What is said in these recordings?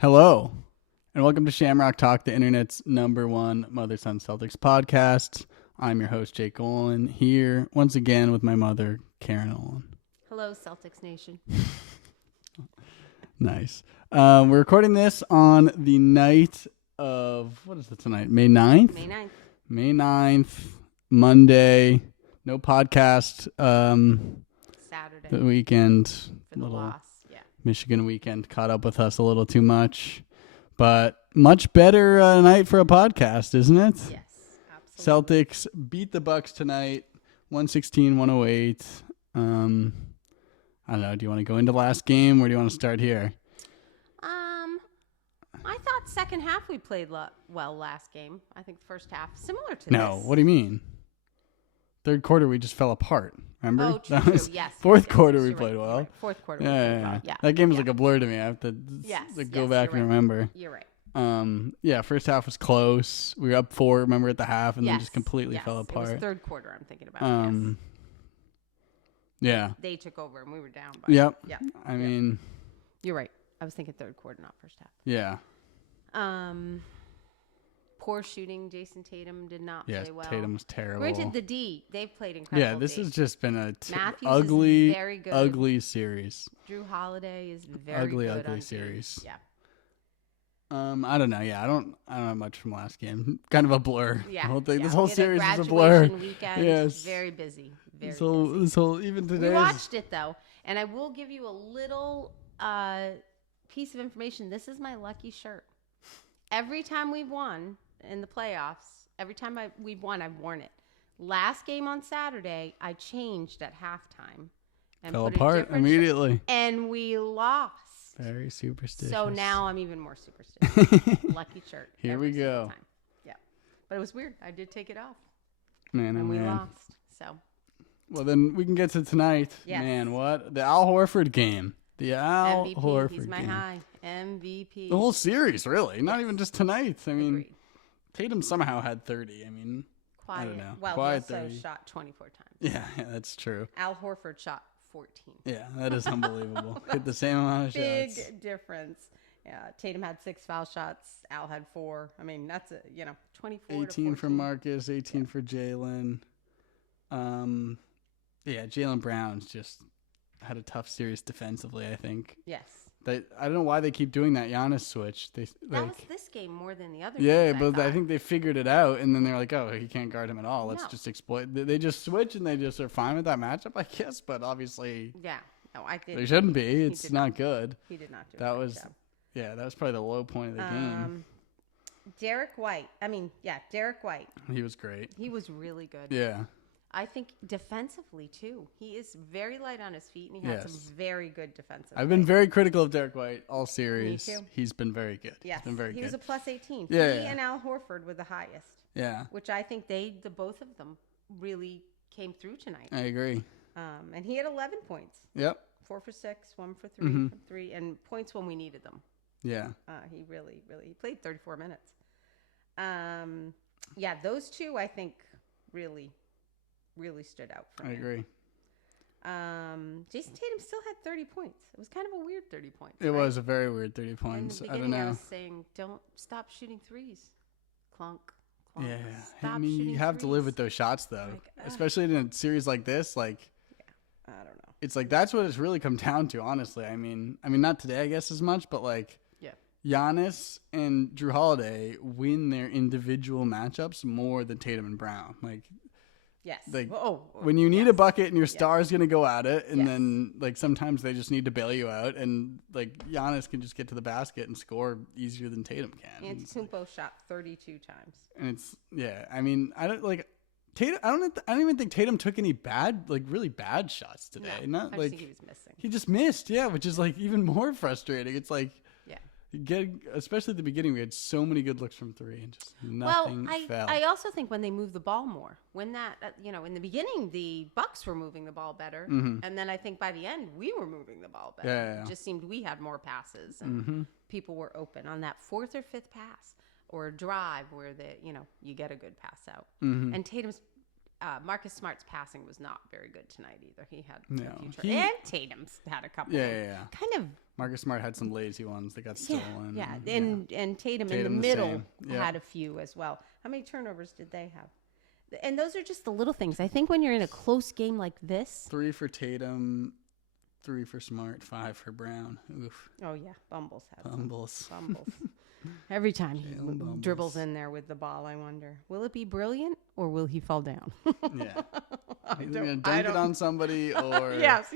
Hello, and welcome to Shamrock Talk, the internet's #1 Mother-Son Celtics podcast. I'm your host, Jake Olin, here once again with my mother, Karen Olin. Hello, Celtics Nation. Nice. We're recording this on the night of, what is it tonight? May 9th? May 9th. May 9th, Monday. No podcast. Saturday. The weekend. For the loss. Yeah. Michigan weekend caught up with us a little too much. But much better night for a podcast, isn't it? Yes, absolutely. Celtics beat the Bucks tonight, 116-108. I don't know. Do you want to go into last game, or do you want to start here? I thought second half we played well last game. I think the first half similar to No, this. what do you mean? Third quarter we just fell apart. Remember? Oh, true. Yes. Fourth yes, quarter we you're played right, well. you're right. Fourth quarter we Yeah, played well. Yeah. That game was yeah. like a blur to me. I have to go back and remember. You're right. Yeah, first half was close. We were up 4, remember, at the half, and then just completely fell apart. It was third quarter I'm thinking about. Yeah. They took over and we were down. By, Yep. Yeah. I mean. You're right. I was thinking third quarter, not first half. Yeah. Poor shooting. Jason Tatum did not play well. Tatum was terrible. Granted, the D, they've played incredible. Yeah, this has just been a ugly, very good. ugly series. Drew Holiday is very good. Ugly series. Yeah. I don't know. Yeah, I don't have much from last game. Kind of a blur. Yeah. The whole thing. Yeah. This whole We had series is a blur. Weekend. Yes. Very busy. Very This busy. whole even today. We watched it though, and I will give you a little piece of information. This is my lucky shirt. Every time we've won in the playoffs, we've won, I've worn it. Last game on Saturday, I changed at halftime and Fell put apart a different immediately. shirt, and we lost. Very superstitious. So now I'm even more superstitious. Lucky shirt. Here we go. Time. Yeah, but it was weird. I did take it off, Man, and we man. lost. So. Well, then we can get to tonight. Yes. Man, what? The Al Horford game. The Al MVP. Horford He's my game. high MVP. The whole series, really. Not even just tonight. I mean, Agreed. Tatum somehow had 30. I mean, Quiet. I don't know. Well, Quiet he also 30. shot 24 times. Yeah, that's true. Al Horford shot 14. Yeah, that is unbelievable. Hit the same amount of shots. Big difference. Yeah, Tatum had 6 foul shots. Al had 4. I mean, that's 24 to 18 for 14. Marcus, 18 for Jalen. Yeah, Jalen Brown's just had a tough series defensively, I think. Yes. I don't know why they keep doing that Giannis switch. That was this game more than the other Yeah, games, but I think they figured it out, and then they're like, oh, he can't guard him at all. Let's just exploit. They just switch, and they just are fine with that matchup, I guess. But obviously, Yeah. No, I did. they shouldn't be. It's not good. He did not do That a was, good job. yeah, that was probably the low point of the game. Derek White. Derek White. He was great. He was really good. Yeah. I think defensively, too. He is very light on his feet, and he had some very good defensive I've been plays. very critical of Derek White all series. Me too. He's been very good. Yes. He's been very he good. was a plus 18. Yeah, He yeah. and Al Horford were the highest, Yeah, which I think the both of them really came through tonight. I agree. And he had 11 points. Yep. 4 for 6, 1 for 3, from 3, and points when we needed them. Yeah. He really he played 34 minutes. Yeah, those two I think really stood out for me. I agree. Jason Tatum still had 30 points. It was kind of a weird 30 points. It right? was a very weird 30 points. In the I don't beginning, I know. was saying, don't stop shooting threes. Clunk, clunk. Yeah. Stop I mean, you shooting have to live threes. with those shots, though. Like, Especially in a series like this. Like, I don't know. it's like that's what it's really come down to, honestly. I mean, not today, I guess, as much, but like, Yeah. Giannis and Drew Holiday win their individual matchups more than Tatum and Brown. Like, Yes. Like, oh, when you need a bucket and your star is going to go at it, and Yes. then like sometimes they just need to bail you out, and like Giannis can just get to the basket and score easier than Tatum can. Antetokounmpo shot 32 times. And it's I mean, I don't like Tatum. I don't even think Tatum took any really bad shots today. No, Not I like just think he was missing. he just missed, yeah, which is like even more frustrating. It's like especially at the beginning, we had so many good looks from 3 and just nothing fell. I also think when they move the ball more, when that in the beginning the Bucks were moving the ball better, and then I think by the end we were moving the ball better. Yeah. It just seemed we had more passes and people were open on that 4th or 5th pass or a drive where you get a good pass out. And Tatum's Marcus Smart's passing was not very good tonight either. He had a few and Tatum's had a couple. Yeah. Kind of. Marcus Smart had some lazy ones that got stolen. Yeah, and Tatum in the middle had a few as well. How many turnovers did they have? And those are just the little things. I think when you're in a close game like this. 3 for Tatum, 3 for Smart, 5 for Brown. Oof. Oh, yeah. Bumbles had Bumbles. Every time he dribbles in there with the ball, I wonder, will it be brilliant or will he fall down? Yeah. He's going to dunk it on somebody or... Yes.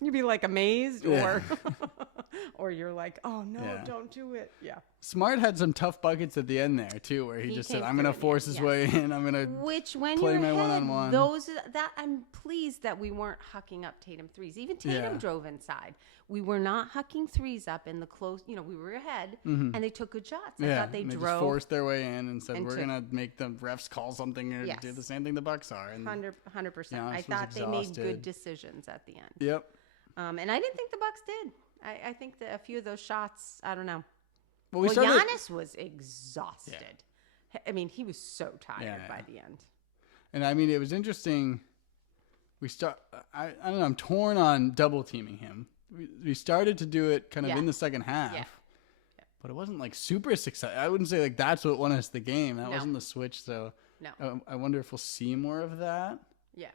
You'd be like amazed or you're like, oh, no, don't do it. Yeah. Smart had some tough buckets at the end there, too, where he just said, I'm going to force his way in. I'm going to play my one-on-one. I'm pleased that we weren't hucking up Tatum threes. Even Tatum drove inside. We were not hucking threes up in the close. We were ahead, and they took good shots. I thought they drove. Just forced their way in and said, we're going to make the refs call something or do the same thing the Bucks are. And 100%. I thought they made good decisions at the end. Yep. And I didn't think the Bucks did. I think that a few of those shots, I don't know. Well, Giannis was exhausted. Yeah. I mean, he was so tired by the end. And I mean, it was interesting. I don't know. I'm torn on double teaming him. We started to do it kind of in the second half, but it wasn't like super successful. I wouldn't say like that's what won us the game. That wasn't the switch. So I wonder if we'll see more of that. Yeah.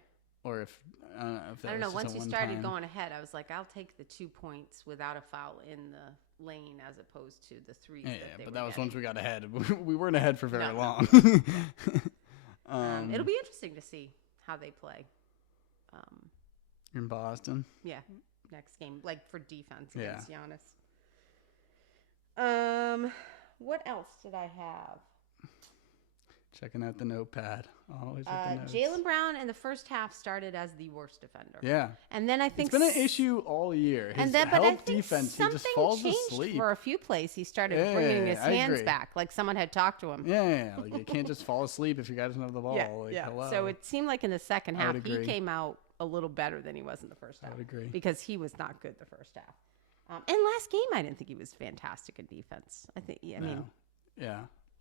Or if I don't know. Once you started going ahead, I was like, I'll take the 2 points without a foul in the lane as opposed to the threes. But that was once we got ahead. We weren't ahead for very long. It'll be interesting to see how they play. In Boston. Yeah, next game, like for defense against Giannis. What else did I have? Checking out the notepad. Always with the notes. Jaylen Brown in the first half started as the worst defender. Yeah. And then I think it's been an issue all year. His help defense, he just falls asleep. For a few plays, he started bringing his hands back, like someone had talked to him. Yeah. Like you can't just fall asleep if you guys don't have the ball. Hello. So it seemed like in the second half, he came out a little better than he was in the first half. I would agree. Because he was not good the first half. And last game, I didn't think he was fantastic in defense. I think, Yeah.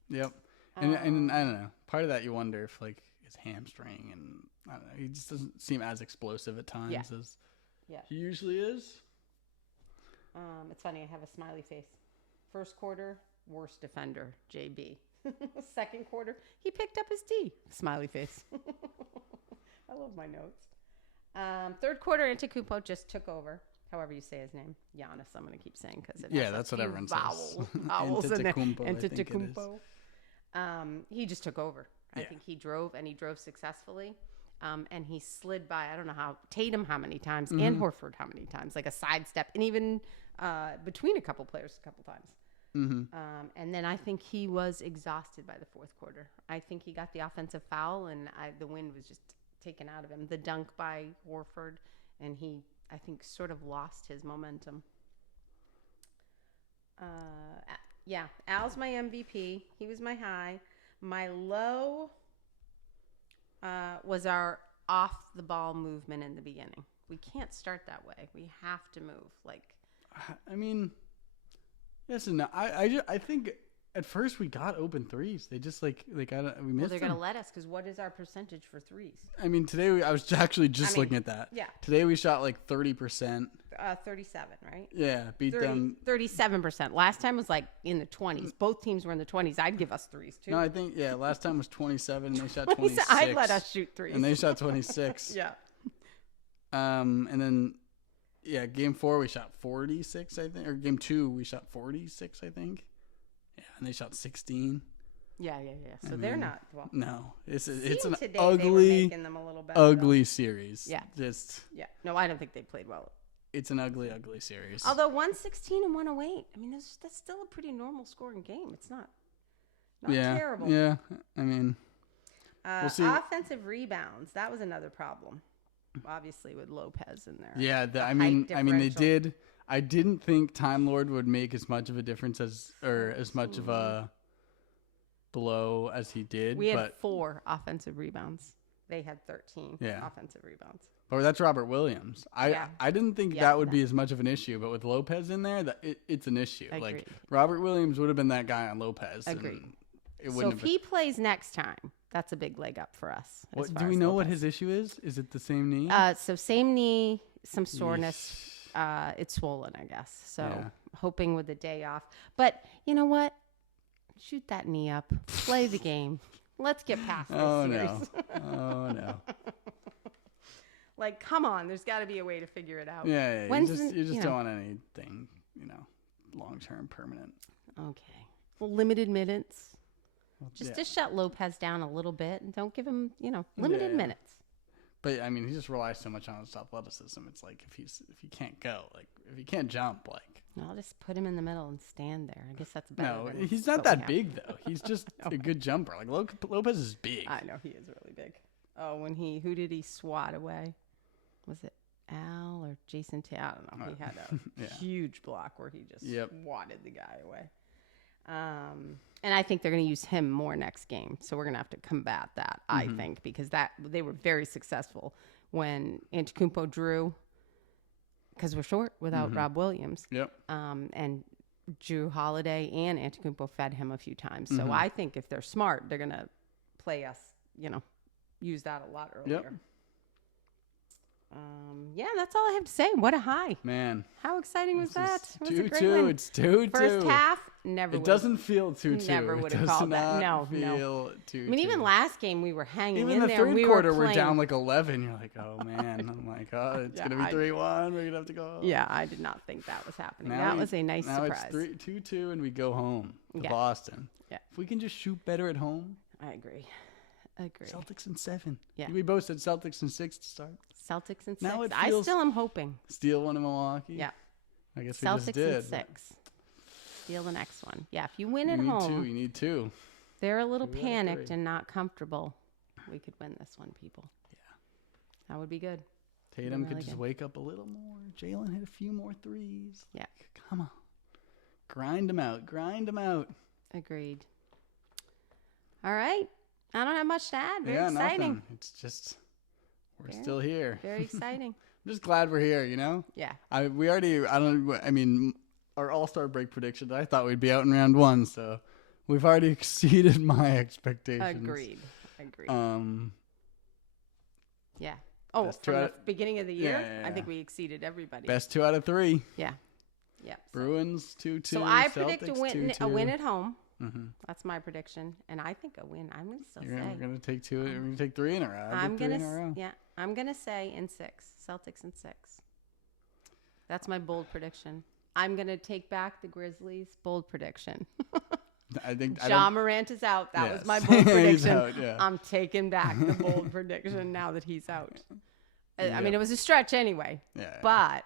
Yep. And I don't know. Part of that you wonder if like his hamstring and I don't know. He just doesn't seem as explosive at times as he usually is. It's funny. I have a smiley face. First quarter, worst defender, JB. Second quarter, he picked up his D. Smiley face. I love my notes. Third quarter, Antetokounmpo just took over. However you say his name, Giannis. I'm going to keep saying because that's what everyone says. Vowels in there. Antetokounmpo. He just took over. I think he drove successfully. And he slid by, I don't know how many times, and Horford how many times, like a sidestep, and even between a couple players a couple times. And then I think he was exhausted by the fourth quarter. I think he got the offensive foul, and the wind was just taken out of him. The dunk by Horford, and he, I think, sort of lost his momentum. Al's my MVP. He was my high. My low was our off-the-ball movement in the beginning. We can't start that way. We have to move. I mean, yes and no. I think at first we got open threes. They just we missed they're them. Going to let us because what is our percentage for threes? I mean, today I was actually looking at that. Yeah. Today we shot 30%. 37, right? Yeah, beat them. 37%. Last time was in the 20s. Both teams were in the 20s. I'd give us threes too. No, I think last time was 27 and they shot 26. I'd let us shoot threes. And they shot 26. Yeah. And then game 4 we shot 46, I think, or game 2 we shot 46, I think. Yeah, and they shot 16. Yeah. So they're not. Well, no, it's an ugly series. Yeah. No, I don't think they played well. It's an ugly series. Although 116 and 108, I mean, that's still a pretty normal scoring game. It's not terrible. Yeah, I mean, we'll see. Offensive rebounds, that was another problem. Obviously, with Lopez in there. Yeah, I mean, they did. I didn't think Time Lord would make as much of a difference as much of a blow as he did. We had 4 offensive rebounds. They had 13 offensive rebounds. But that's Robert Williams. I didn't think that would be as much of an issue, but with Lopez in there, it's an issue. Agreed. Robert Williams would have been that guy on Lopez. Agreed. So if he plays next time, That's a big leg up for us. What do we know? What his issue is? Is it the same knee? So same knee, some soreness. It's swollen, I guess. So hoping with a day off. But you know what? Shoot that knee up. Play the game. Let's get past this series. Oh no. Like, come on. There's got to be a way to figure it out. Yeah. You just don't want anything, long-term, permanent. Okay. Well, limited minutes. Just shut Lopez down a little bit and don't give him, limited minutes. But I mean, he just relies so much on his athleticism. It's like if he can't go, like if he can't jump, like. I'll just put him in the middle and stand there. I guess that's better. No, he's not that big though. He's just a good jumper. Like Lopez is big. I know he is really big. Oh, who did he swat away? Was it Al or Jason Taylor? I don't know. He had a huge block where he just swatted the guy away. And I think they're going to use him more next game. So we're going to have to combat that, I think, because they were very successful when Antetokounmpo drew, because we're short without Rob Williams. Yep. And Drew Holiday and Antetokounmpo fed him a few times. So I think if they're smart, they're going to play us, use that a lot earlier. Yep. That's all I have to say. What a high. Man. How exciting was that? It was 2-2. It's 2-2. First half, never. It doesn't feel 2-2. Never would have called that. No. 2-2. I mean, even last game we were hanging even in the there. Third quarter, we're down like 11. You're like, oh man. I'm like, it's gonna be 3-1. We're gonna have to go home. Yeah, I did not think that was happening. That was a nice surprise. Now it's 2-2, and we go home to Boston. Yeah. If we can just shoot better at home. I agree. Celtics in 7. Yeah. We both said Celtics in 6 to start. Celtics in 6. Now I still am hoping. Steal one in Milwaukee. Yeah. I guess we Celtics just did. in 6. Steal the next one. Yeah, if you win at home. You need 2. They're a little panicked and not comfortable. We could win this one, people. Yeah. That would be good. Tatum could just wake up a little more. Jalen hit a few more threes. Yeah. Come on. Grind them out. Agreed. All right. I don't have much to add. Very exciting. Nothing. It's just we're still here. Very exciting. I'm just glad we're here, Yeah. Our All-Star break prediction, I thought we'd be out in round 1, so we've already exceeded my expectations. Agreed. Yeah. Oh, from the beginning of the year, I think we exceeded everybody. Best 2 out of 3. Yeah. Yep. Bruins 2-2. So I Celtics, predict a win at home. Mm-hmm. That's my prediction, and I think a win. I'm going to still say. We're going to take 2. We're going to take 3 in a row. I'm going to. Yeah, I'm going to say in 6. Celtics in 6. That's my bold prediction. I'm going to take back the Grizzlies. Bold prediction. I think Ja Morant is out. That was my bold prediction. He's out, yeah. I'm taking back the bold prediction now that he's out. I mean, it was a stretch anyway. Yeah. But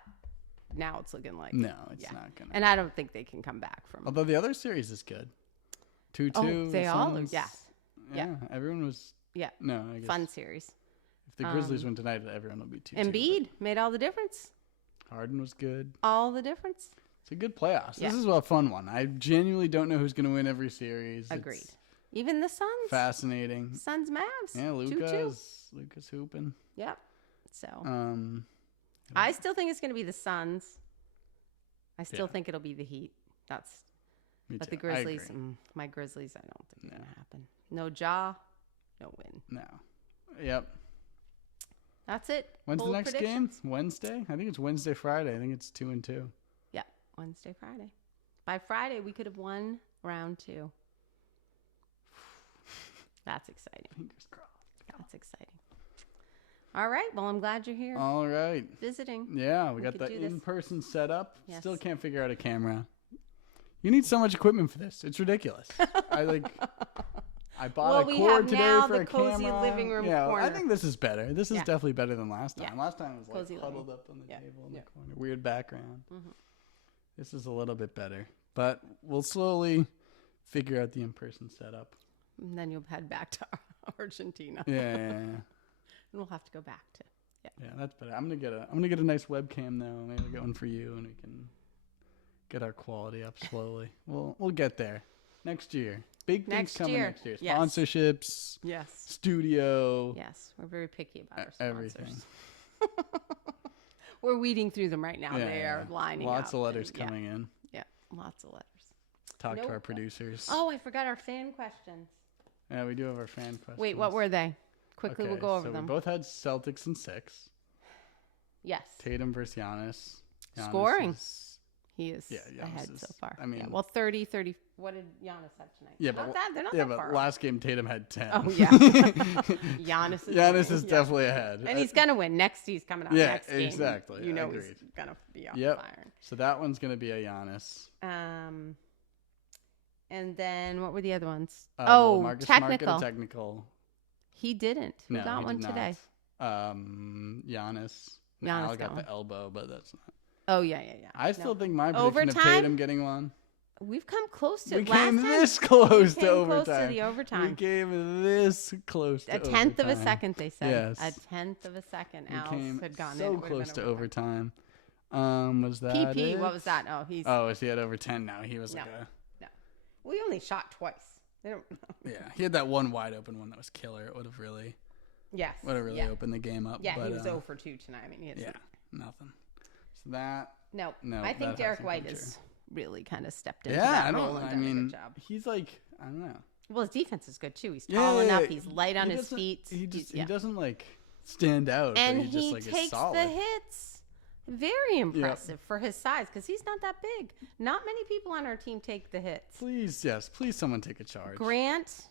now it's looking like no, it's not gonna. And I don't think they can come back from. Although the other series is good. 2-2. Oh, they all are. Yeah. Everyone was. Yeah. No, I guess. Fun series. If the Grizzlies win tonight, everyone will be 2-2. Embiid made all the difference. Harden was good. All the difference. It's a good playoffs. Yeah. This is a fun one. I genuinely don't know who's going to win every series. Agreed. Even the Suns. Fascinating. Suns Mavs. Yeah, Luka's hooping. Yep. So. I still think it's going to be the Suns. I still think it'll be the Heat. But the Grizzlies, my Grizzlies, I don't think it's going to happen. No Ja, no win. No. Yep. That's it. When's the next game? Wednesday? I think it's Wednesday, Friday. I think it's 2-2. Yeah, Wednesday, Friday. By Friday, we could have won round 2. That's exciting. Fingers crossed. That's exciting. All right. Well, I'm glad you're here. All right. Visiting. Yeah, we got the in-person setup. Yes. Still can't figure out a camera. You need so much equipment for this. It's ridiculous. I bought a cord today for a camera. Cozy living room corner. I think this is better. This is definitely better than last time. Last time it was cozy huddled up on the table in the corner. Weird background. Mm-hmm. This is a little bit better. But we'll slowly figure out the in-person setup. And then you'll head back to Argentina. Yeah. And we'll have to go back to. Yeah, that's better. I'm gonna get a nice webcam though. Maybe I'll get one for you, and we can get our quality up slowly. We'll get there next year. Big things coming next year. Sponsorships. Yes. Studio. Yes, we're very picky about our sponsors. Everything. We're weeding through them right now. They are lining up. Lots of letters coming in. Yeah, lots of letters. Talk to our producers. Oh, I forgot our fan questions. Yeah, we do have our fan questions. Wait, what were they? Quickly, we'll go over them. We both had Celtics in 6. Yes. Tatum versus Giannis. Scoring. He is ahead so far. I mean, 30. What did Giannis have tonight? Yeah, they're not that far. But last game Tatum had 10. Oh yeah. Giannis is definitely ahead, and he's gonna win. He's coming up. Next game. Exactly. You know, agreed. he's gonna be on fire. So that one's gonna be a Giannis. And then what were the other ones? Marcus technical. Smart technical. He didn't. Who got one today? Giannis. Giannis got the elbow, but that's not. Oh yeah. I still think my prediction of Tatum getting one. We've come close to. We came this close to overtime. Close to the overtime. We came this close to overtime. 1/10 of a second, they said. Yes. 1/10 of a second. Else had gone so in. close to overtime. Was that PP? it? What was that? Is he at over 10 now? He was no. We only shot twice. They don't. Yeah, he had that one wide open one that was killer. It would have really. Yes. Would have really opened the game up. Yeah, but, he was 0 for 2 tonight. I mean, he had nothing. So that. No, I think Derek White has really kind of stepped into that role and done a good job. He's like, I don't know. Well, his defense is good too. He's tall enough. He's light on his feet. He doesn't like stand out. And but he just, like, takes is solid. the hits. Very impressive for his size because he's not that big. Not many people on our team take the hits. Please, someone take a charge. Grant,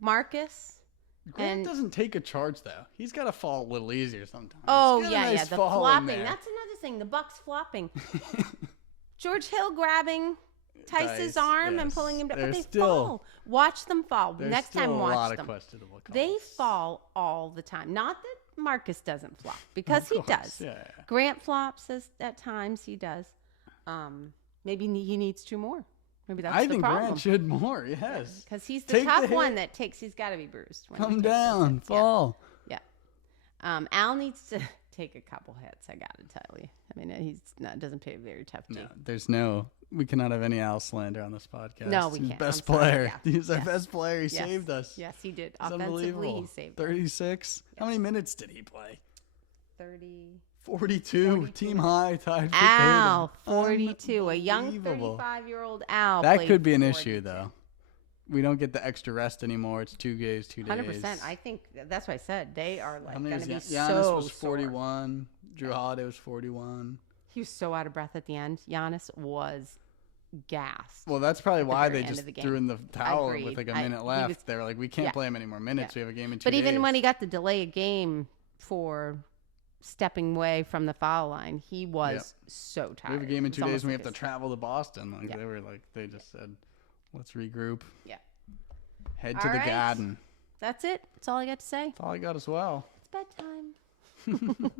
Marcus. Grant doesn't take a charge though. He's got to fall a little easier sometimes. Oh yeah, the flopping. That's another thing. The Bucks flopping. George Hill grabbing Tice's arm and pulling him down. But they fall. Watch them fall. Next time, watch them. There's still a lot of questionable calls. They fall all the time. Not that Marcus doesn't flop because he does. Yeah. Grant flops at times. He does. Maybe he needs 2 more. Maybe that's the problem. I think Grant should more. Yes. Because he's the tough one that takes. He's got to be bruised. Come down, fall. Yeah. Al needs to take a couple hits. I got to tell you. I mean, doesn't play a very tough team. No, we cannot have any Al slander on this podcast. No, we He's can't. Best player. He's our best player. He saved us. Yes, he did. It's Offensively, he saved 36. How many minutes did he play? 30. 42. Team high, tied for Al, 42. A young 35-year-old Al. That could be an issue, though. We don't get the extra rest anymore. It's 2 days, 2 days. 100%. I think that's what I said. They are like going to be Giannis was 41. Drew Holiday was 41. He was so out of breath at the end. Giannis was gassed. Well, that's probably why they just threw in the towel with like a minute left. They were like, we can't play him any more minutes. We have a game in 2 days. But even when he got the delay of game for stepping away from the foul line, he was so tired. We have a game in 2 days and we have to travel to Boston. Like they were like, they just said, let's regroup. Yeah. Head to the garden. That's it. That's all I got to say. That's all I got as well. It's bedtime.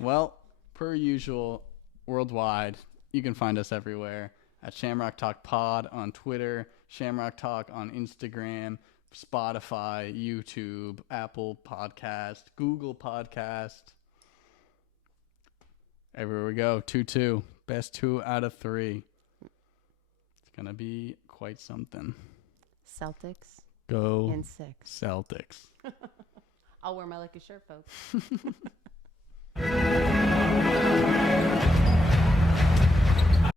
Well, per usual, worldwide, you can find us everywhere at Shamrock Talk Pod on Twitter, Shamrock Talk on Instagram, Spotify, YouTube, Apple Podcast, Google Podcast. Everywhere we go, 2-2. Best 2 out of 3. It's going to be quite something. Celtics. Go in 6. Celtics. I'll wear my lucky shirt, folks.